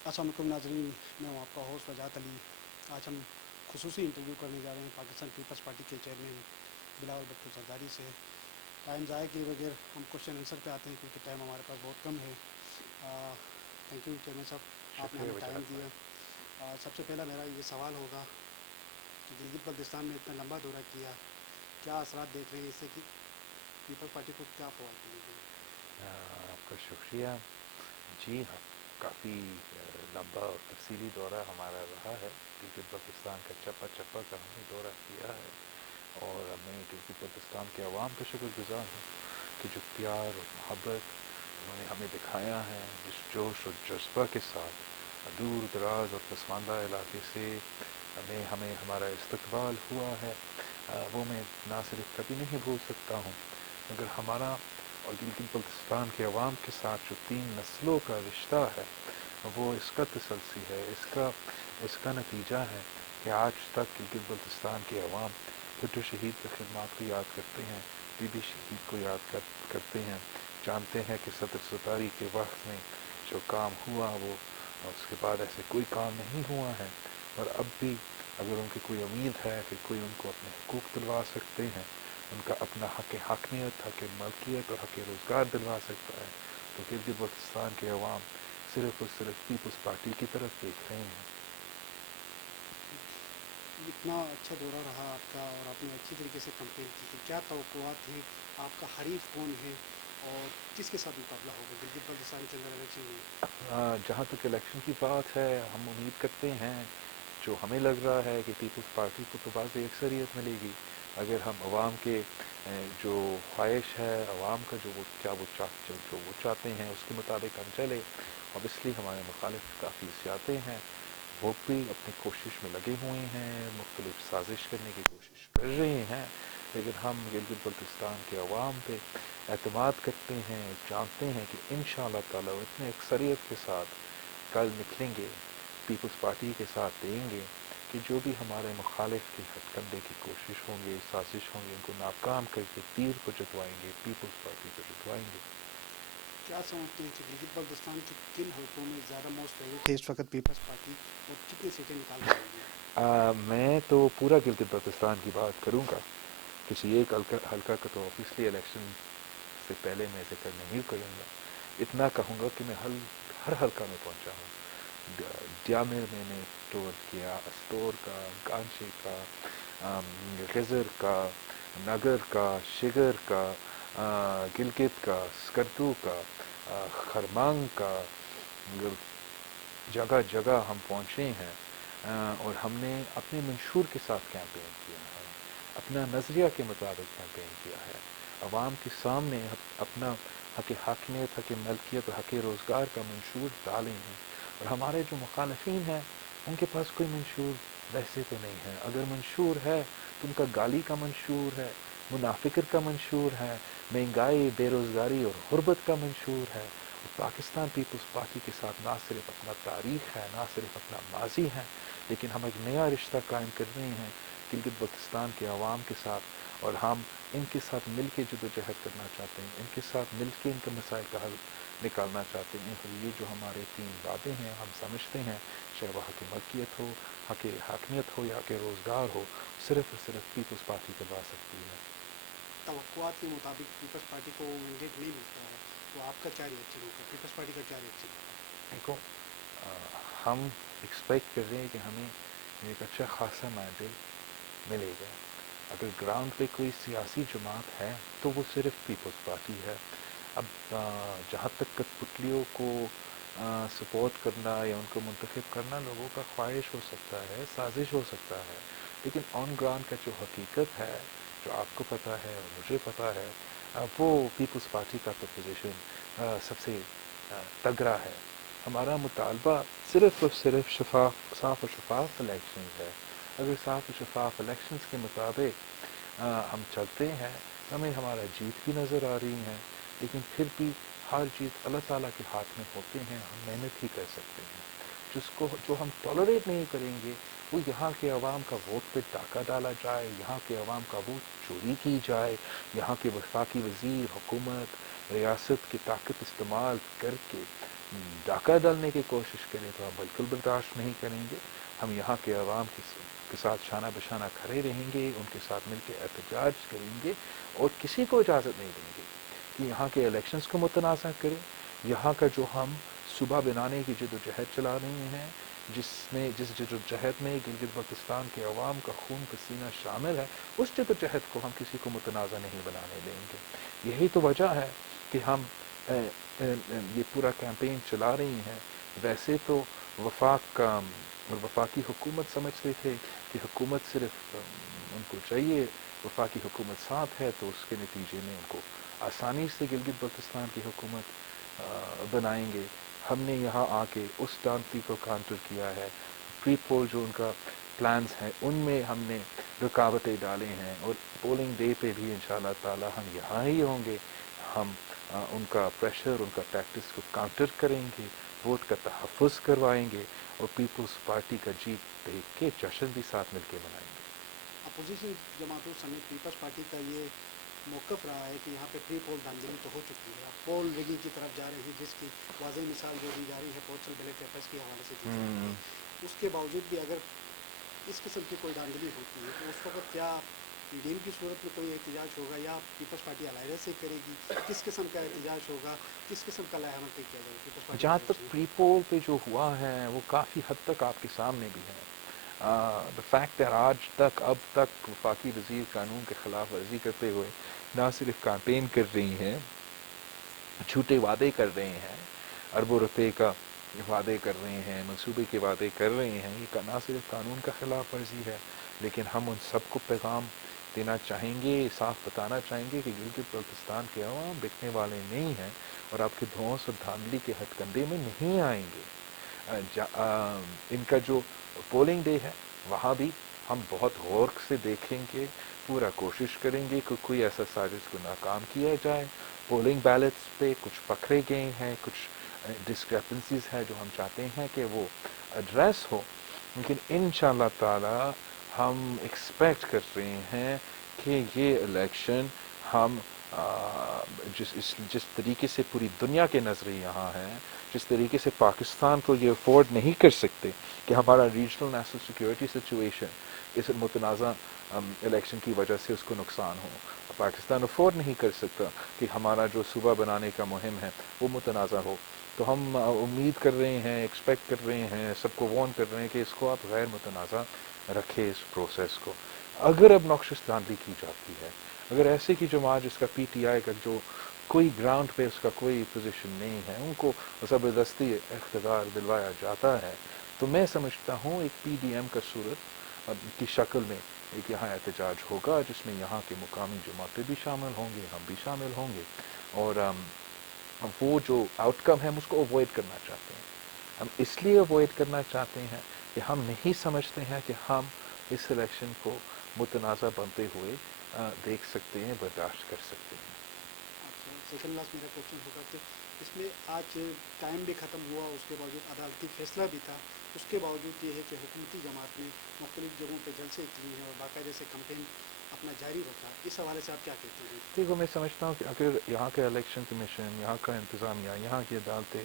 السلام علیکم ناظرین، میں ہوں آپ کا ہوسٹ وجاہت علی۔ آج ہم خصوصی انٹرویو کرنے جا رہے ہیں پاکستان پیپلز پارٹی کے چیئرمین بلاول بھٹو زرداری سے۔ ٹائم ضائع کیے بغیر ہم کوشچن آنسر پہ آتے ہیں کیونکہ ٹائم ہمارے پاس بہت کم ہے۔ تھینک یو چیئرمین صاحب، آپ نے شکریہ ہمیں ٹائم وجاہت دیا۔ بھائی۔ سب سے پہلا میرا یہ سوال ہوگا کہ گلگت بلتستان میں اتنا لمبا دورہ کیا، کیا اثرات دیکھ رہے ہیں اس سے کہ پیپلز پارٹی کو کیا فوائد ملے گی؟ آپ کا شکریہ۔ جی ہاں، کافی لمبا اور تفصیلی دورہ ہمارا رہا ہے۔ گلگت بلتستان کا چپا چپا کا ہم نے دورہ کیا ہے، اور میں گلگت بلتستان کے عوام کا شکر گزار ہوں کہ جو پیار اور محبت انہوں نے ہمیں دکھایا ہے، جس جوش اور جذبہ کے ساتھ دور دراز اور پسماندہ علاقے سے ہمیں ہمارا استقبال ہوا ہے، وہ میں نہ صرف کبھی نہیں بھول سکتا ہوں، مگر ہمارا اور گلگت بلتستان کے عوام کے ساتھ جو 3 نسلوں کا رشتہ ہے، وہ اس کا تسلسی ہے، اس کا نتیجہ ہے کہ آج تک گلگت بلتستان کے عوام بھٹو شہید کی خدمات کو یاد کرتے ہیں، بی بی شہید کو یاد کرتے ہیں، جانتے ہیں کہ صدر ستاری کے وقت میں جو کام ہوا وہ اس کے بعد ایسے کوئی کام نہیں ہوا ہے، اور اب بھی اگر ان کی کوئی امید ہے کہ کوئی ان کو اپنے حقوق دلوا سکتے ہیں، ان کا اپنا حق حاکمیت، حق ملکیت اور حق روزگار دلوا سکتا ہے، تو گلگت بلتستان کے عوام صرف اور صرف پیپلز پارٹی کی طرف دیکھ رہے ہیں۔ اتنا اچھا دورہ رہا آپ کا اور آپ نے اچھی طریقے سے کمپین کی، تو کیا توقعات ہیں؟ آپ کا حریف کون ہے اور کس کے ساتھ مقابلہ ہوگا گلگت بلتستان کے اندر الیکشن میں؟ جہاں تک الیکشن کی بات ہے، ہم امید کرتے ہیں، جو ہمیں لگ رہا ہے کہ پیپلز پارٹی کو تو واضح اکثریت ملے گی اگر ہم عوام کے جو خواہش ہے، عوام کا جو وہ چاہتے ہیں اس کے مطابق ہم چلے۔ اوبیسلی ہمارے مخالف کافی زیادہ ہیں، وہ بھی اپنی کوشش میں لگے ہوئے ہیں، مختلف سازش کرنے کی کوشش کر رہے ہیں، لیکن ہم گلگت بلتستان کے عوام پہ اعتماد کرتے ہیں، جانتے ہیں کہ انشاءاللہ تعالی وہ اتنے اکثریت کے ساتھ کل نکلیں گے، پیپلز پارٹی کے ساتھ دیں گے کہ جو بھی ہمارے مخالف کی ہتھ کنڈے کی کوشش ہوں گے، سازش ہوں گے، ان کو ناکام کر کے تیر کو جتوائیں گے، پیپلز پارٹی کو جتوائیں گے۔ کیا سمجھتے ہیں کہ گلگت بلتستان کے کن حلقوں میں زیادہ موسٹ فیوریٹ ہے اس وقت پیپلز پارٹی، اور کتنی سیٹیں نکال پائے گی؟ میں تو پورا گلگت بلتستان کی بات کروں گا، کسی ایک حلقہ کا تو آبویسلی الیکشن سے پہلے میں ذکر نہیں کروں گا۔ اتنا کہوں گا کہ میں ہر حلقہ میں پہنچا ہوں۔ ڈیامر میں نے ٹور کیا، استور کا، گانشے کا، غزر کا، نگر کا، شگر کا، گلگت کا، سکردو کا، خرمانگ کا، جگہ جگہ ہم پہنچے ہیں، اور ہم نے اپنے منشور کے ساتھ کیمپین کیا ہے، اپنا نظریہ کے مطابق کیمپین کیا ہے، عوام کے سامنے اپنا حق حاکمیت، حق ملکیت اور حق روزگار کا منشور ڈالے ہیں، اور ہمارے جو مخالفین ہیں ان کے پاس کوئی منشور ویسے تو نہیں ہے، اگر منشور ہے تو ان کا گالی کا منشور ہے، منافقت کا منشور ہے، مہنگائی، بے روزگاری اور غربت کا منشور ہے۔ اور پاکستان پیپلز پارٹی کے ساتھ نہ صرف اپنا تاریخ ہے، نہ صرف اپنا ماضی ہے، لیکن ہم ایک نیا رشتہ قائم کر رہے ہیں گلگت بلتستان کے عوام کے ساتھ، اور ہم ان کے ساتھ مل کے جدوجہد کرنا چاہتے ہیں، ان کے ساتھ مل کے ان کے مسائل کا حل نکالنا چاہتے ہیں، اور یہ جو ہمارے 3 وعدے ہیں، ہم سمجھتے ہیں چاہے وہ حق ملکیت ہو، حق حاکمیت ہو یا حق روزگار ہو، صرف اور صرف پیپلز پارٹی دلوا سکتی ہے۔ توقعات کے مطابق پیپلز پارٹی کو مینڈیٹ نہیں ملتا ہے، تو آپ کا کیا ریئیکشن ہوگا؟ پیپلز پارٹی کا کیا ریئیکشن ہوگا؟ دیکھو، ہم ایکسپیکٹ کر رہے ہیں کہ ہمیں ایک اچھا خاصا مینڈیٹ ملے گا۔ اگر گراؤنڈ پہ کوئی سیاسی جماعت ہے تو وہ صرف پیپلز پارٹی ہے۔ اب جہاں تک کٹ پتلیوں کو سپورٹ کرنا یا ان کو منتخب کرنا لوگوں کا خواہش ہو سکتا ہے، سازش ہو سکتا ہے، لیکن آن گراؤنڈ کا جو حقیقت ہے، جو آپ کو پتہ ہے اور مجھے پتہ ہے، وہ پیپلز پارٹی کا تو پوزیشن سب سے تگڑا ہے۔ ہمارا مطالبہ صرف اور صرف صاف و شفاف الیکشنز ہے۔ اگر صاف و شفاف الیکشنز کے مطابق ہم چلتے ہیں تو ہمیں ہمارا جیت بھی نظر آ رہی ہے، لیکن پھر بھی ہر جیت اللہ تعالیٰ کے ہاتھ میں ہوتے ہیں، ہم محنت ہی کر سکتے ہیں۔ جو ہم ٹالریٹ نہیں کریں گے وہ یہاں کے عوام کا ووٹ پہ ڈاکہ ڈالا جائے، یہاں کے عوام کا ووٹ چوری کی جائے، یہاں کے وفاقی وزیر، حکومت، ریاست کی طاقت استعمال کر کے ڈاکہ ڈالنے کی کوشش کرے تو ہم بالکل برداشت نہیں کریں گے. ہم یہاں کے عوام کے ساتھ شانہ بشانہ کھڑے رہیں گے, ان کے ساتھ مل کے احتجاج کریں گے, اور کسی کو اجازت نہیں دیں گے کہ یہاں کے الیکشنز کو متنازع کریں. یہاں کا جو ہم صوبہ بنانے کی جد و جہد چلا رہے ہیں, جس جد و جہد میں گلگت بلتستان کے عوام کا خون پسینہ شامل ہے, اس جد و جہد کو ہم کسی کو متنازع نہیں بنانے دیں گے. یہی تو وجہ ہے کہ ہم یہ پورا کیمپین چلا رہی ہیں. ویسے تو وفاق اور وفاقی حکومت سمجھتے تھے کہ حکومت صرف ان کو چاہیے, وفاقی حکومت ساتھ ہے تو اس کے نتیجے میں ان کو آسانی سے گلگت بلتستان کی حکومت بنائیں گے. ہم نے یہاں آ کے اس ڈانتی کو کانٹر کیا ہے. پری پول جو ان کا پلانز ہیں ان میں ہم نے رکاوٹیں ڈالے ہیں, اور پولنگ ڈے پہ بھی انشاءاللہ تعالی ہم یہاں ہی ہوں گے. ہم ان کا پریشر, ان کا ٹیکٹس کو کاؤنٹر کریں گے, ووٹ کا تحفظ کروائیں گے, اور پیپلز پارٹی کا جیت دیکھ کے جشن بھی ساتھ مل کے منائیں گے. اپوزیشن جماعتوں سمیت پیپلز پارٹی کا یہ موقف رہا ہے کہ یہاں پہ پری پول دھاندلی تو ہو چکی ہے, اب پول ریگنگ کی طرف جا رہے ہیں, جس کی واضح مثال جو دی جا رہی ہے پوسٹل بیلٹ پیپرز کے حوالے سے دی جا رہی ہے. اس کے باوجود بھی اگر اس قسم کی کوئی دھاندلی ہوتی ہے تو اس وقت کیا پی ڈی ایم کی صورت میں کوئی احتجاج ہوگا, یا پیپلز پارٹی علیحدہ سے کرے گی؟ کس قسم کا احتجاج ہوگا, کس قسم کا لائحہ عمل کیا جائے گا پیپلز پارٹی کی جہاں طرف تک سے؟ پری پول پہ جو ہوا ہے وہ کافی حد تک آپ کے سامنے بھی ہے. دا فیکٹ ہے آج تک اب تک وفاقی وزیر قانون کے خلاف ورزی کرتے ہوئے نہ صرف کیمپین کر رہی ہیں, جھوٹے وعدے کر رہے ہیں, اربوں روپے کا وعدے کر رہے ہیں, منصوبے کے وعدے کر رہے ہیں. یہ نہ صرف قانون کا خلاف ورزی ہے, لیکن ہم ان سب کو پیغام دینا چاہیں گے, صاف بتانا چاہیں گے کہ گلگت بلتستان کے عوام بکنے والے نہیں ہیں, اور آپ کے دھونس اور دھاندلی کے ہتھ کنڈے میں نہیں آئیں گے. ان کا جو پولنگ ڈے ہے وہاں بھی ہم بہت غور سے دیکھیں گے, پورا کوشش کریں گے کہ کوئی ایسا سازش کو ناکام کیا جائے. پولنگ بیلٹس پہ کچھ پکڑے گئے ہیں, کچھ ڈسکرپنسیز ہیں جو ہم چاہتے ہیں کہ وہ ایڈریس ہو. لیکن انشاءاللہ تعالی ہم ایکسپیکٹ کر رہے ہیں کہ یہ الیکشن ہم جس طریقے سے پوری دنیا کے نظریں یہاں ہیں, جس طریقے سے پاکستان کو یہ افورڈ نہیں کر سکتے کہ ہمارا ریجنل نیشنل سیکیورٹی سچویشن اس متنازع الیکشن کی وجہ سے اس کو نقصان ہو. پاکستان افورڈ نہیں کر سکتا کہ ہمارا جو صوبہ بنانے کا مہم ہے وہ متنازع ہو. تو ہم امید کر رہے ہیں, ایکسپیکٹ کر رہے ہیں, سب کو وارن کر رہے ہیں کہ اس کو آپ غیر متنازع رکھے اس پروسیس کو. اگر اب نوخش دھاندلی کی جاتی ہے, اگر ایسے کی جماعت جس کا پی ٹی آئی کا جو کوئی گراؤنڈ پہ اس کا کوئی پوزیشن نہیں ہے, ان کو زبردستی اقتدار دلوایا جاتا ہے, تو میں سمجھتا ہوں ایک پی ڈی ایم کا صورت کی شکل میں ایک یہاں احتجاج ہوگا, جس میں یہاں کے مقامی جماعتیں بھی شامل ہوں گے, ہم بھی شامل ہوں گے, اور وہ جو آؤٹ کم ہے ہم اس کو اوائڈ کرنا چاہتے ہیں. ہم اس لیے اوائڈ کرنا چاہتے ہیں کہ ہم نہیں سمجھتے ہیں کہ ہم اس الیکشن کو متنازع بنتے ہوئے دیکھ سکتے ہیں, برداشت کر سکتے ہیں. سیکنڈ لاسٹ میرا کوشچن ہوگا کہ اس میں آج ٹائم بھی ختم ہوا, اس کے باوجود عدالتی فیصلہ بھی تھا, اس کے باوجود یہ ہے کہ حکومتی جماعت نے مختلف جگہوں پہ جلسے کیے ہیں اور باقاعدہ سے کمپین اپنا جاری رکھا. اس حوالے سے آپ کیا کہتے ہیں؟ دیکھو, میں سمجھتا ہوں کہ اگر یہاں کا الیکشن کمیشن, یہاں کا انتظامیہ, یہاں کی عدالتیں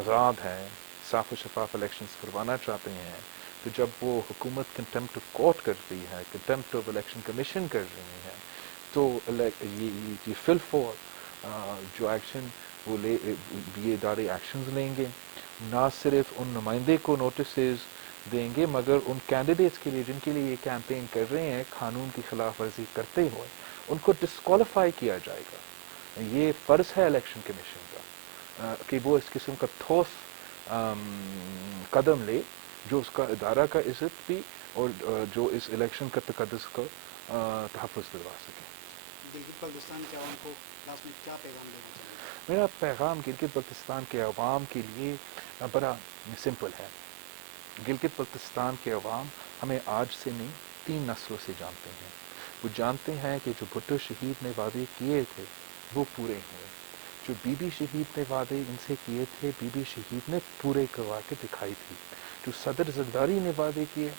آزاد ہیں, صاف و شفاف الیکشنز کروانا چاہتے ہیں, تو جب وہ حکومت کنٹمپٹ آف کورٹ کر رہی ہے, کنٹمپٹ آف الیکشن کمیشن کر رہی ہے, تو یہ فل فور جو ایکشن وہ یہ ادارے ایکشنز لیں گے. نہ صرف ان نمائندے کو نوٹسز دیں گے, مگر ان کینڈیڈیٹس کے لیے جن کے لیے یہ کیمپین کر رہے ہیں قانون کی خلاف ورزی کرتے ہوئے, ان کو ڈسکوالیفائی کیا جائے گا. یہ فرض ہے الیکشن کمیشن کا کہ وہ اس قسم کا ٹھوس قدم لے جو اس کا ادارہ کا عزت بھی اور جو اس الیکشن کا تقدس کو تحفظ دلوا سکے. گلگت بلتستان کے عوام کو لاسٹ میں کیا پیغام دینا چاہیں گے؟ میرا پیغام گلگت بلتستان کے عوام کے لیے بڑا سمپل ہے. گلگت بلتستان کے عوام ہمیں آج سے نہیں 3 نسلوں سے جانتے ہیں. وہ جانتے ہیں کہ جو بھٹو شہید نے وعدے کیے تھے وہ پورے ہوئے. جو بی بی شہید نے وعدے ان سے کیے تھے, بی بی شہید نے پورے کروا کے دکھائی تھی. جو صدر زرداری نے وعدے کیے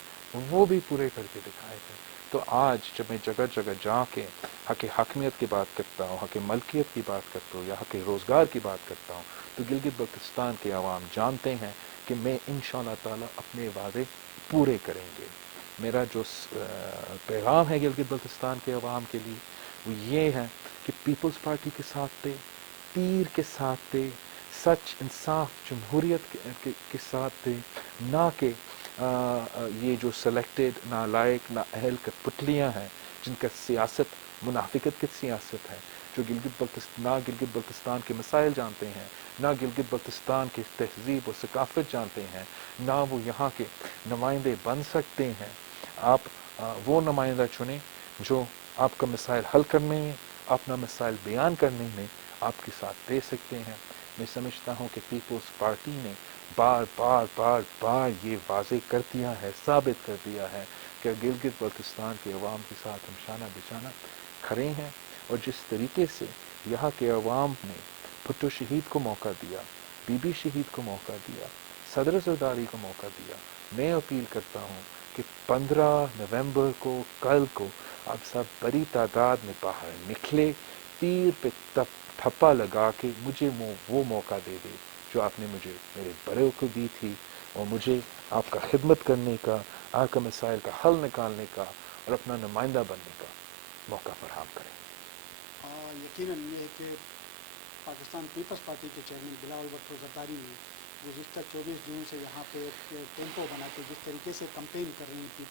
وہ بھی پورے کر کے دکھائے تھے. تو آج جب میں جگہ جگہ جا کے حق حاکمیت کی بات کرتا ہوں، حق ملکیت کی بات کرتا ہوں، یا حق روزگار کی بات کرتا ہوں، تو گلگت بلتستان کے عوام جانتے ہیں کہ میں انشاءاللہ تعالی اپنے وعدے پورے کریں گے۔ میرا جو پیغام ہے گلگت بلتستان کے عوام کے لیے وہ یہ ہے کہ پیپلز پارٹی کے ساتھ تھے، تیر کے ساتھ تھے، سچ انصاف جمہوریت کے ساتھ تھے، نہ کہ یہ جو سلیکٹڈ نالائق نااہل کٹپتلیاں ہیں جن کا سیاست منافقت کی سیاست ہے، جو نہ گلگت بلتستان کے مسائل جانتے ہیں، نہ گلگت بلتستان کی تہذیب و ثقافت جانتے ہیں، نہ وہ یہاں کے نمائندے بن سکتے ہیں۔ آپ وہ نمائندہ چنیں جو آپ کا مسائل حل کرنے میں، اپنا مسائل بیان کرنے میں آپ کے ساتھ دے سکتے ہیں۔ میں سمجھتا ہوں کہ پیپلز پارٹی نے بار بار بار بار یہ واضح کر دیا ہے، ثابت کر دیا ہے کہ گلگت بلتستان کے عوام کے ساتھ ہم شانہ بشانہ کھڑے ہیں، اور جس طریقے سے یہاں کے عوام نے بھٹو شہید کو موقع دیا، بی بی شہید کو موقع دیا، صدر زرداری کو موقع دیا، میں اپیل کرتا ہوں کہ 15 نومبر کو، کل کو آپ سب بڑی تعداد میں باہر نکلے، تیر پہ تھپا لگا کے مجھے وہ موقع دے دے جو آپ نے مجھے میرے بڑوں کو دی تھی، اور مجھے آپ کا خدمت کرنے کا، آپ کا مسائل کا حل نکالنے کا اور اپنا نمائندہ بننے کا موقع فراہم کریں۔ یقیناً یہ ہے کہ پاکستان پیپلز پارٹی کے چیئرمین بلاول بھٹو زرداری نے گزشتہ 24 جون سے یہاں پہ ایک ٹیمپو بنا کے جس طریقے سے کمپین کر رہی ہے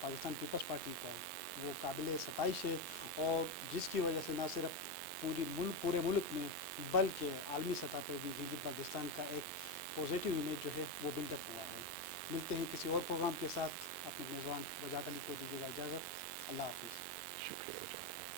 پاکستان پیپلز پارٹی کا، وہ قابل ستائش ہے، اور جس کی وجہ سے نہ صرف پورے ملک میں بلکہ عالمی سطح پہ بھی گلگت بلتستان کا ایک پازیٹیو امیج جو ہے وہ بلڈ اپ ہوا ہے۔ ملتے ہیں کسی اور پروگرام کے ساتھ، اپنے میزبان وجاہت علی کو دیجیے گا اجازت۔ اللہ حافظ۔ شکریہ۔